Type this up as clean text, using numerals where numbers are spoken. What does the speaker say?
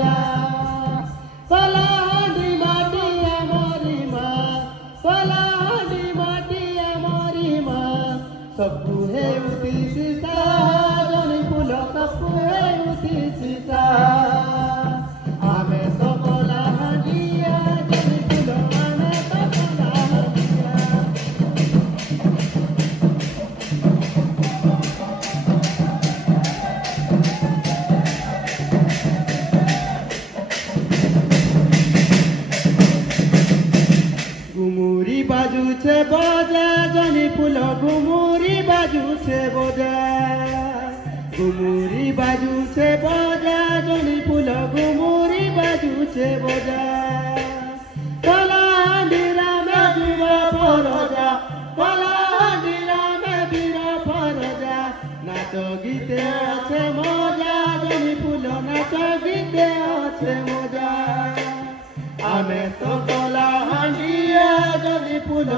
হান্ডিয়া কলাহান্ডি মাটি আমারি মা কলাহান্ডি মাটি আমারি মা सबको है उसी सीसा जनी फूल सबको है उसी सीसा हमें तो कलाहांडिया जनी फूल हमें तो कलाहांडिया घुमुरी बाजू से बजा जनी फूल घुमुरी बाजू से बजा घुमुरी बाजू से बजा जनी फूल घुमुरी बाजू से बजा कलाहांडिया में बीरा फरजा कलाहांडिया में बीरा फरजा नाच गीते আছে মজা जनी फूल नाच गीते আছে মজা आमे तो कलाहांडिया जनी फूल